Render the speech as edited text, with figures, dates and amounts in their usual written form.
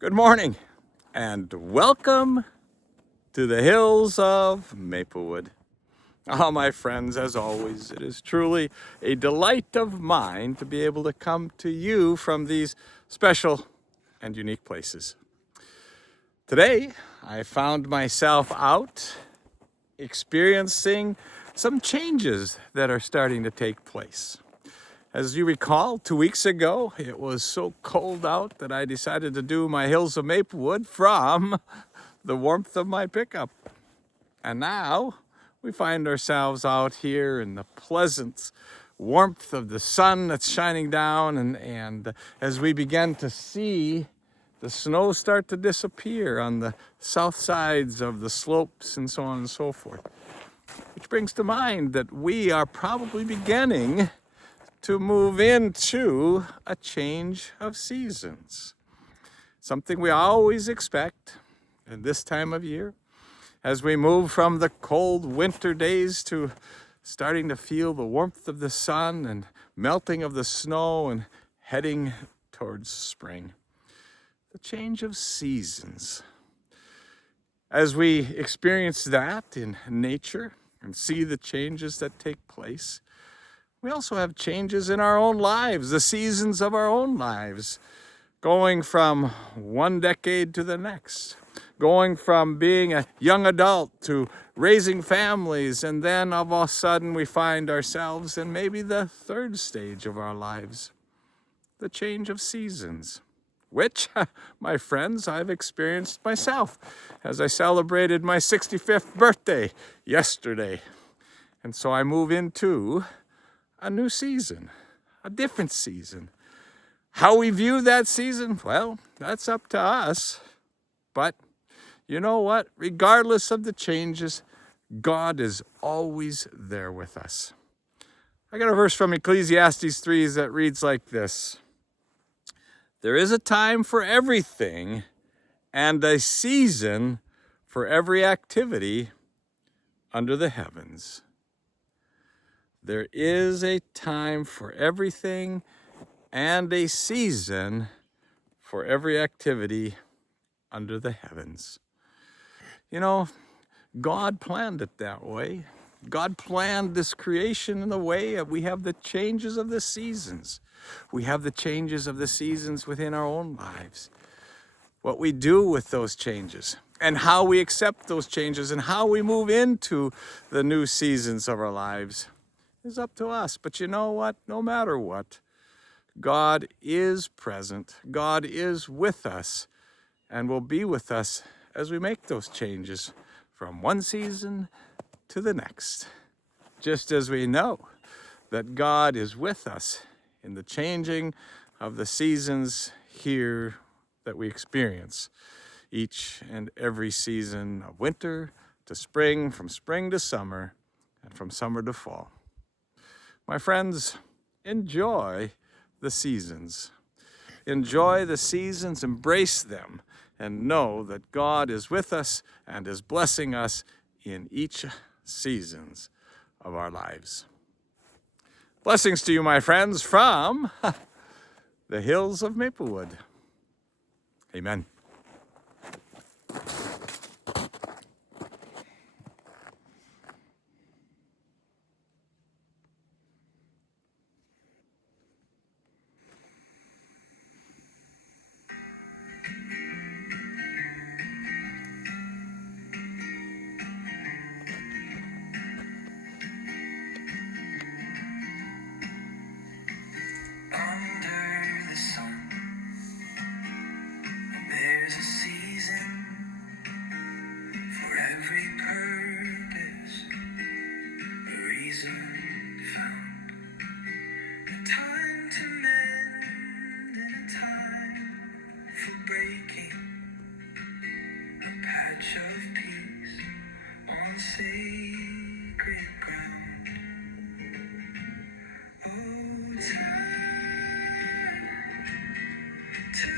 Good morning and welcome to the Hills of Maplewood. My friends, as always, it is truly a delight of mine to be able to come to you from these special and unique places. Today, I found myself out experiencing some changes that are starting to take place. As you recall, 2 weeks ago, it was so cold out that I decided to do my Hills of Maplewood from the warmth of my pickup. And now we find ourselves out here in the pleasant warmth of the sun that's shining down. And as we begin to see the snow start to disappear on the south sides of the slopes and so on and so forth, which brings to mind that we are probably beginning to move into a change of seasons. Something we always expect at this time of year, as we move from the cold winter days to starting to feel the warmth of the sun and melting of the snow and heading towards spring. The change of seasons. As we experience that in nature and see the changes that take place, we also have changes in our own lives, the seasons of our own lives, going from one decade to the next, going from being a young adult to raising families, and then all of a sudden we find ourselves in maybe the third stage of our lives, the change of seasons, which, my friends, I've experienced myself as I celebrated my 65th birthday yesterday. And so I move into a new season, a different season. How we view that season, well, that's up to us. But you know what? Regardless of the changes, God is always there with us. I got a verse from Ecclesiastes 3 that reads like this: "There is a time for everything and a season for every activity under the heavens." There is a time for everything and a season for every activity under the heavens. You know, God planned it that way. God planned this creation in the way that we have the changes of the seasons. We have the changes of the seasons within our own lives. What we do with those changes and how we accept those changes and how we move into the new seasons of our lives is up to us. But you know what? No matter what, God is present. God is with us and will be with us as we make those changes from one season to the next. Just as we know that God is with us in the changing of the seasons here that we experience, each and every season of winter to spring, from spring to summer, and from summer to fall. My friends, enjoy the seasons. Enjoy the seasons, embrace them, and know that God is with us and is blessing us in each seasons of our lives. Blessings to you, my friends, from the Hills of Maplewood. Amen. Under the sun, there's a season for every purpose, a reason found, a time to mend and a time for breaking, a patch of peace on sacred ground. Oh, time to